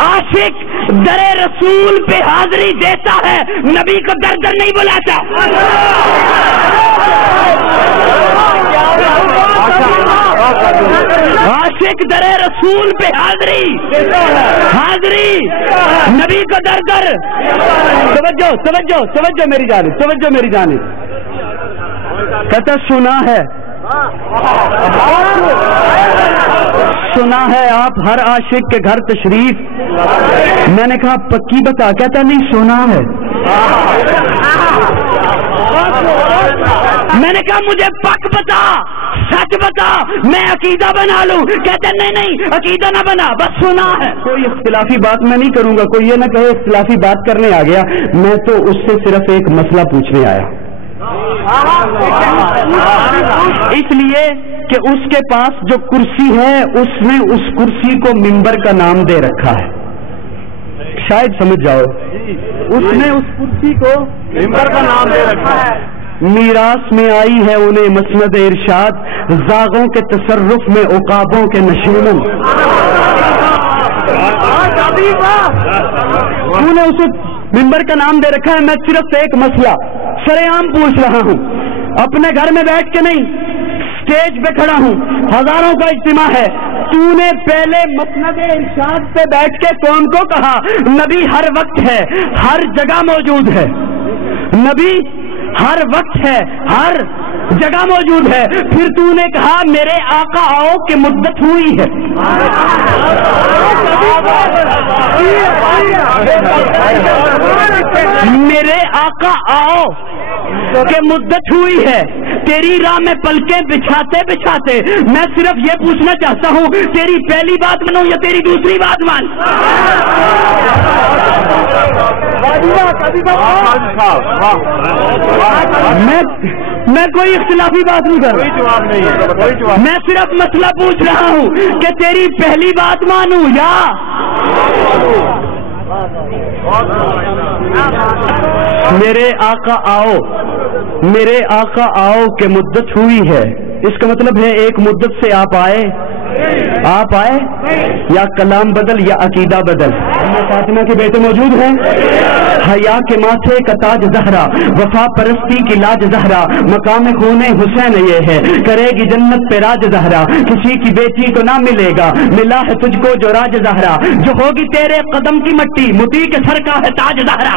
عاشق در رسول پہ حاضری دیتا ہے، نبی کو در در نہیں بلاتا۔ عاشق در رسول پہ حاضری نبی کو در در۔ توجہ میری جانب کہتا سنا ہے آپ ہر عاشق کے گھر تشریف۔ میں نے کہا پکی بتا، کہتا نہیں سنا ہے۔ میں نے کہا مجھے پک بتا، سچ بتا، میں عقیدہ بنا لوں۔ کہتے نہیں عقیدہ نہ بنا، بس سنا ہے۔ کوئی اختلافی بات میں نہیں کروں گا، کوئی یہ نہ کہے اختلافی بات کرنے آ گیا، میں تو اس سے صرف ایک مسئلہ پوچھنے آیا، اس لیے کہ اس کے پاس جو کرسی ہے اس نے اس کرسی کو منبر کا نام دے رکھا ہے، شاید سمجھ جاؤ، اس نے اس کرسی کو منبر کا نام دے رکھا ہے۔ میراث میں آئی ہے انہیں مسند ارشاد، زاغوں کے تصرف میں عقابوں کے نشیمن۔ انہوں نے اسے منبر کا نام دے رکھا ہے۔ میں صرف ایک مسئلہ سرے عام پوچھ رہا ہوں، اپنے گھر میں بیٹھ کے نہیں، اسٹیج پہ کھڑا ہوں، ہزاروں کا اجتماع ہے، تو نے پہلے مسند ارشاد پہ بیٹھ کے کون کو کہا نبی ہر وقت ہے، ہر جگہ موجود ہے، نبی ہر وقت ہے، ہر جگہ موجود ہے، پھر تو نے کہا میرے آقا آؤ کہ مدت ہوئی ہے۔ میرے آقا آؤ کہ مدت ہوئی ہے، تیری راہ میں پلکیں بچھاتے بچھاتے میں صرف یہ پوچھنا چاہتا ہوں تیری پہلی بات مانوں یا تیری دوسری بات مان؟ میں کوئی اختلافی بات نہیں کر رہا، میں صرف مسئلہ پوچھ رہا ہوں کہ تیری پہلی بات مانوں یا میرے آقا آؤ کہ مدت ہوئی ہے، اس کا مطلب ہے ایک مدت سے آپ آئے یا کلام بدل یا عقیدہ بدل۔ فاطمہ کے بیٹے موجود ہیں، حیا کے ماتھے کا تاج زہرا، وفا پرستی کی لاج زہرا، مقام خون حسین یہ ہے، کرے گی جنت پہ راج زہرا، کسی کی بیٹی کو نہ ملے گا، ملا ہے تجھ کو جو راج زہرا، جو ہوگی تیرے قدم کی مٹی، مٹی کے سر کا ہے تاج زہرا۔